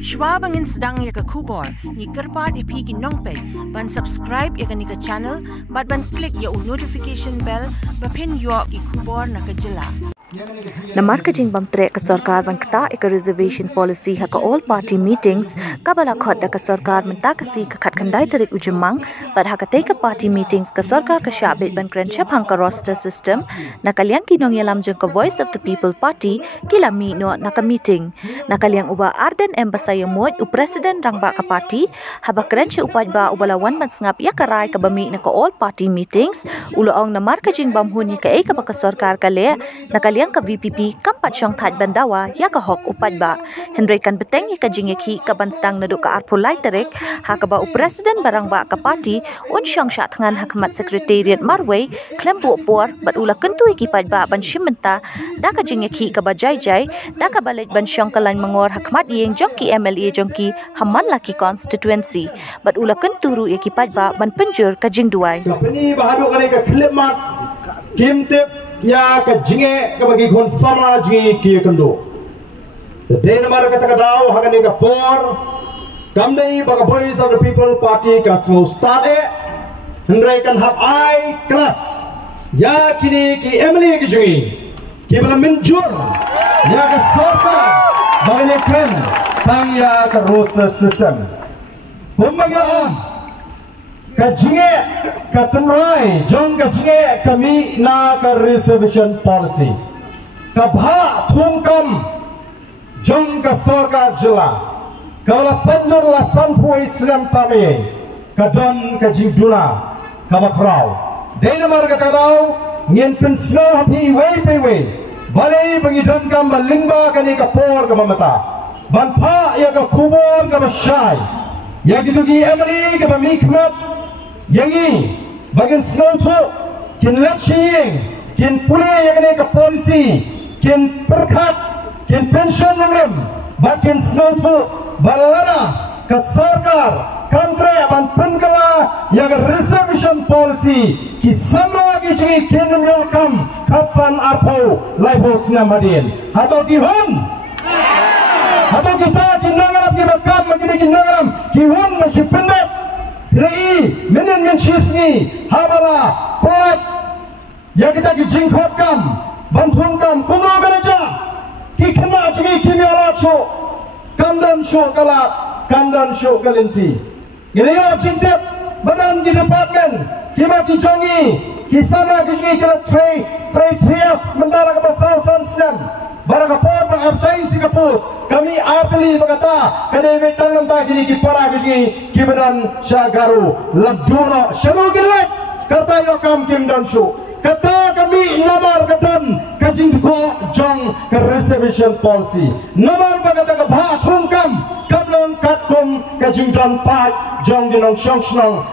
Shwa bangin sedang ya ke kubor, ni kerpat ipi ki nongpet, ban subscribe ya ke ni ke channel, ban klik ya notification bell, bapin yo ki kubor na ke jela. Namar ka jing bam tre ka sarkar ban kta ek reservation policy ha ka all party meetings ka bala khot da ka sarkar man ta ka si ka khat khandai tarik ujumang par ha ka te ka party meetings ka sarkar ka shabit ban kran chap hang ka roster system na kalyang kinong yalam jeng ka voice of the people party kilami no na ka meeting na kalyang uba arden embasaya mod u president rangba ka party ha ba kran che upaj ba ubala wan man ngap ya ka rai ka bami na ka all party meetings uloong namar ka jing bam hun ka e ka ba ka sarkar ka le na yang ka VPP kampat syang that bandawa ya ka hok upad ba Henry kan beteng ka jingeki ka banstang nadu ka arpulai terek ha ka ba president barang ba ka party un syang sya thangan hakmat secretariat marway klempu por bat ula kentu ki pad ba ban shimenta da ka jingeki ka ba jai da ka balet ban syang kalan mangor hakmat yeng jongki MLA jongki hamman laki constituency bat ula kentu ru ki pad ba ban penjur ka jingduai ni bahadu kali ka khlemat kimtip ya ka jinge ka bagi kon sama jinge ki kendo the day namar ka takadao hagani ka por kamdei baga voice of the people party ka smo start hendrai kan hab I class ya kini ki emily ki jinge ki bala menjur ya ka sarkar bagale kren tang ya ka roster system pembagian kajinge katunrai jong kajinge kami na ka reservation policy kabha thungkam jong ka sarkar jila kala sanjur la sanpui islam tame kadon kajing dula kabakrau dena marga kadau ngien pensno hapi we balai bangidon kam balingba kani ka por ka mamata banpa ya ka kubor ka bashai ya gitu ki emri ka bamikmat yangi bagian snowto kin laching kin pule yang ke polisi kin perkat kin pension nomem bagian snowto balana ke sarkar kantre ban penkala yang reservation policy ki sama ki jingi kin welcome khasan arpo laibo sinamadin atau dihon atau kita kinanam ki bakam menjadi kinanam ki hon masih pendek Rei, menen menshisni, habala, polat, yang kita dijingkotkan, bantukan, kuno gereja, kikena jingi kimialat show, kandan show kalat, kandan show galinti. Ini ya cintip, badan di departmen, kima kijongi, kisana kijingi kena tray triaf, mendara ke pasal siam. Barang apa berarti si kapus kami apeli berkata kena vetang entah kini kipara kini kibadan syagaru labduno syanu gelap kata yakam kim dan syu kata kami namar kedan kajing ko jong ke reservation policy namar berkata ke bah thungkam kablon katkum kajing dan pat jong dinong shong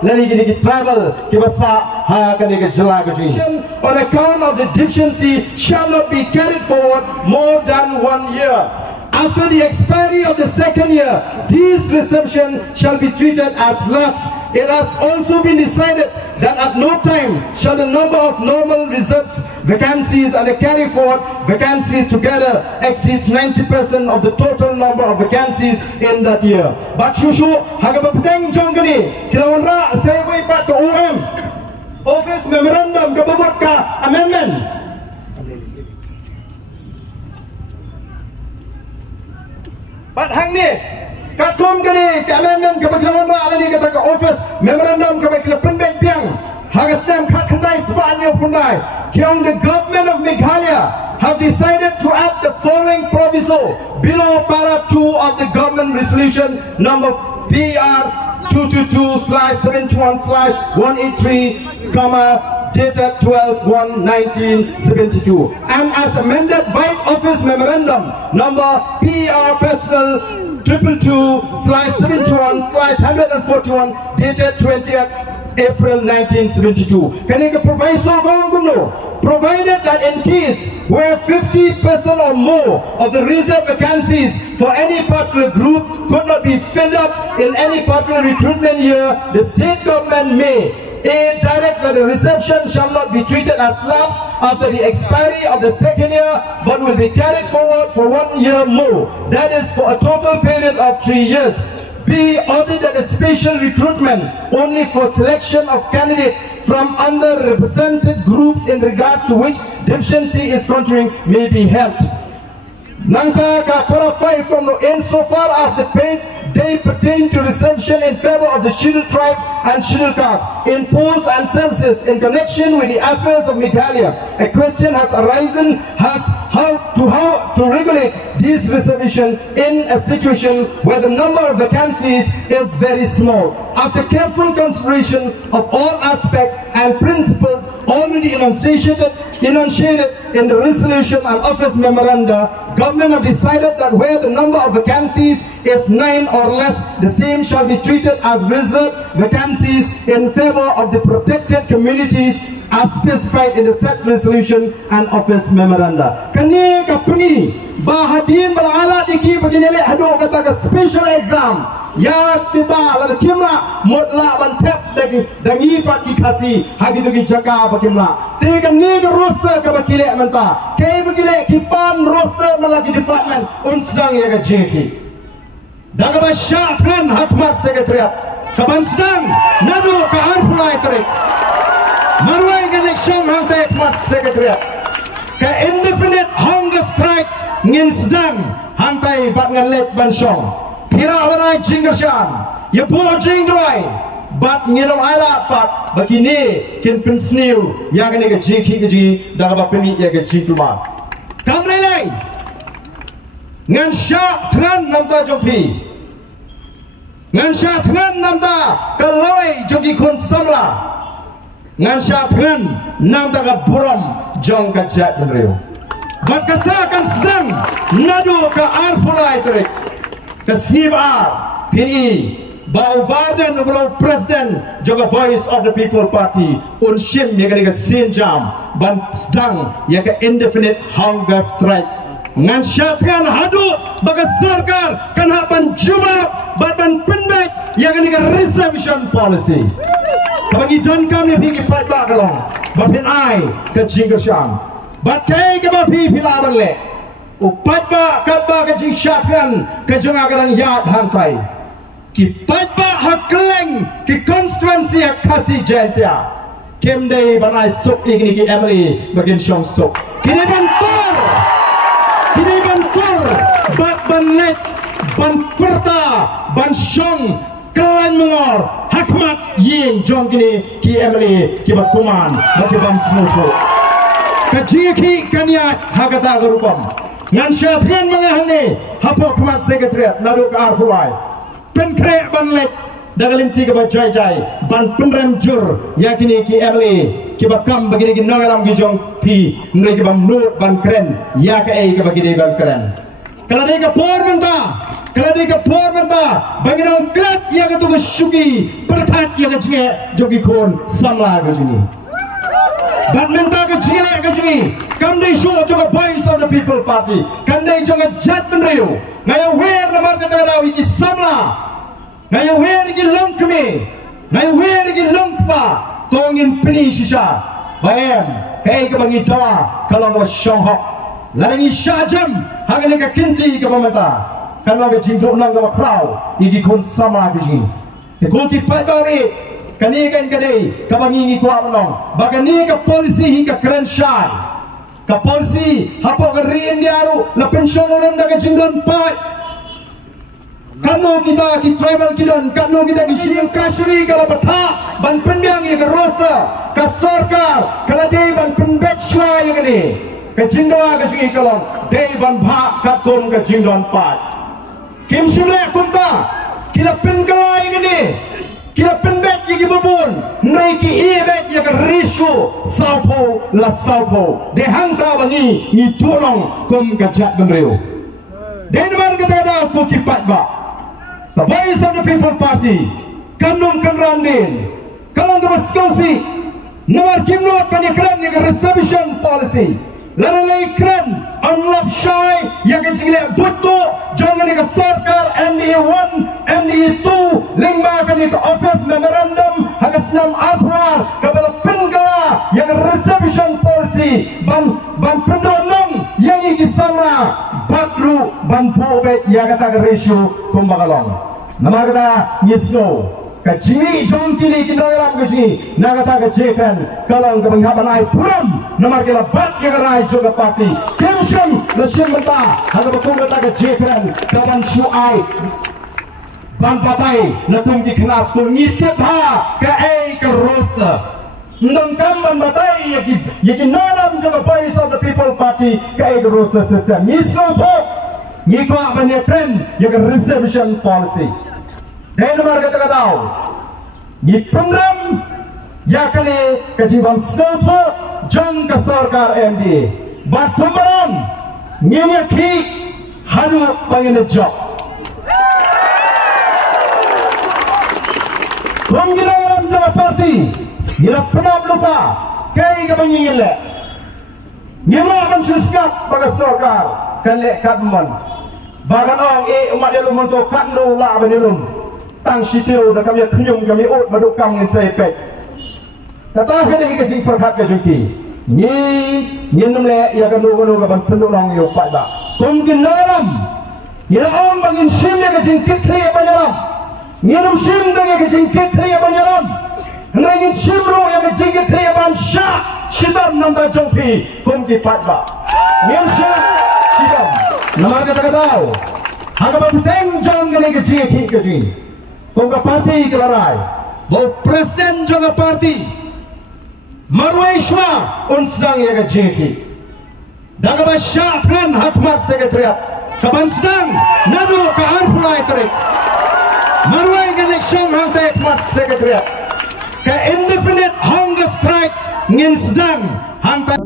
lagi kini ki travel kibasa ha kani ke jela kajing on account of the deficiency shall not be carried forward more than 1 year. After the expiry of the second year, these reception shall be treated as lapsed. It has also been decided that at no time shall the number of normal reserves vacancies and the carry forward vacancies together exceeds 90% of the total number of vacancies in that year. But shushu hagabapteng jongani kilawanra sewe pat ke UM Office Memorandum kebabot ka amendment. But hang ni, katum kini, amendment kebetulan ada di kata office memorandum kebetulan pendek piang, hagasam kat kendai sebanyak pendai. Kiong the government of Meghalaya have decided to add the following proviso below para 2 of the government resolution number PR 222/71/183, dated 12/1/1972 and as amended by office memorandum number PR personal 222/71/141 dated 20th April 1972. Can you provide so provided that in case where 50% or more of the reserve vacancies for any particular group could not be filled up in any particular recruitment year, the state government may direct that the reception shall not be treated as slums after the expiry of the second year, but will be carried forward for 1 year more. That is for a total period of 3 years. B. Ordered that a special recruitment only for selection of candidates from underrepresented groups in regards to which deficiency is continuing may be held. Nangka ka para 5 from no insofar as the paid they pertain to reception in favor of the scheduled tribe and scheduled caste in posts and services in connection with the affairs of Meghalaya. A question has arisen how to regulate this reservation in a situation where the number of vacancies is very small. After careful consideration of all aspects and principles already enunciated in the resolution and office memoranda, government have decided that where the number of vacancies is 9 or less, the same shall be treated as reserved vacancies in favor of the protected communities as specified in the said resolution and office memoranda. Kani kapuni bahadin beralat iki begini le hadu kata ke special exam ya kita lalu kimla mutla bantep dagi pagi kasi hagi tu jaga bakimla tiga ni ke roster ke bakile menta kei bakile kipan roster melagi department unsdang ya ke jeki daga basyatkan hakmat sekretariat kaban sedang nadu ke arfulai terik marwai ke election hantai hakmat sekretariat ke indefinite hunger strike ngin sedang hantai bat ngalet bansong kira warai jinggershan ya bo jingdrai bat nginom ala pat begini kin pensniu ya gani ke jiki keji daga bapeni ya ke jituma kam lelai ngan syak tran namta jopi ngan syak tran namta kaloi jogi kun samla ngan syak tran namta ka buram jong ka jat benriu bat katakan sedang nadu ka arpulai terik Kesibah PNI bau badan nomor presiden juga voice of the people party unshim ya ke sinjam ban sedang ya ke indefinite hunger strike ngan syatkan hadu baga sarkar kan hapan jubab ban penbek ya ke reservation policy bagi don kami pergi fight back along bapin ai ke jinggershan bat kai ke bapi pilaban le upat ba kaba ke jingsyatkan ke jengagaran yad hantai ki patba hakleng ki constituency kasih jentia kemdei banai sok igni ki Emily bagin syong sok kini bantur bat banlet ban perta ban syong klan mengor hakmat yin jong kini ki Emily ki bakuman bagi bam smutu kajiki kaniat hakata gerupam ngan syatkan mengahani hapok mas sekretariat nadu ke arfulai penkrek banlet dalam tiga bajai ban penrem jur yakini ki Emily ki bakam begini ki nangalam gijong pi mereka bam nur ban keren ya ke ai ke begini ban keren kalau dia ke por menta bagi nang klat ya ke tu syuki berkat ya ke jinge jogi kon sama ke jini Badminton ke jini, kandai show juga voice of the people party, kandai juga jat menriu, ngaya wer namar kata rau iki samla, ngaya wer iki long kami, ngaya wer iki long pa, tongin peni sisa, bayam, kaya ke bagi dawa, kalau ke Shanghai, lalu ini syajam, hagan ke kinti ke pemata, kalau ke jingkuk nang ke crowd, iki kon sama ke jini, kekuti patori. Kani kan kadai kabangi ni kuat menong bagani ke polisi hingga keren syai ke polisi hapok ke rien diaru la pension orang dah kejingdon pai kanu kita ki tribal kidon kanu kita ki shil kashri kalau betah ban pendiang ke rosa ke sarkar kalau dei ban penbet syai ni ke jingdoa ke jingi kalau dei ban bha kakum ke jingdon pai kim sule kumta kila pengalai ni kila penbet jigi babun naiki ibet ya ke rishu saupo la saupo de hangta bani ni tolong kum kajat benriu denman kata ada aku kipat ba the voice of the people party kandung kanrandin kalau terus kausi nomor kimnot kani kran ni reservation policy larangai kran unlap syai yang kecil butuh jangan ni ke sarkar NDA 1 NDA 2 lingba kani ke office memorandum haga Islam Afrar kepada penggala yang reservation policy ban pendonong yang iki sama bakru ban pobet yang kata ratio kumbagalong nama kata nyiso kajini jong kili kinoram kajini na kata kajekan kalong kepenghaban ai puram nama kala bat yang rai juga parti kemsem lesin mentah hanga betul kata kajekan kaban suai ban patai latung di kenas kul ngitip ha ke ke roster ndong kamban batai yaki nanam juga voice of the people party ke roster system ngiso po ngiko abanye trend yang reservation policy dan nomor kata tahu di program ya kali kejiban sopo jang ke sarkar MD bat pemberon nginya ki hanu pengen job Pemgilaan Jawa Parti, bila pernah lupa, kaya kebanyakan le. Nima mensuskap pada sarkar, kalek kadman. Bahkan orang umat dia lumon tu kadno lah benilum. Tang sitiu dah kami kenyum kami ut madukang yang saya pek. Kata kena kecing perhat kejuki. Ni nemle ia kanu kaban pendulong yo pada. Pemgilaan, ia orang bangin simnya kecing kitri banyak. Ngirum sim dengan kejingkit kriya banyaran. Nangin simro yang kejingkit kriya ban syak sidam nambah jongpi kumki patba. Ngim syak sidam. Nama kata tahu. Hanga banteng jong dengan kejingkit kejing. Kumka parti kelarai. Bau presiden jonga parti. Marwaishwa unsdang yang kejingkit. Dagaba syak kan hatmat sekretariat. Kaban sedang nadu ke arpulai terik. Marwai election hantai mas sekretariat ke indefinite hunger strike ngin sedang hantai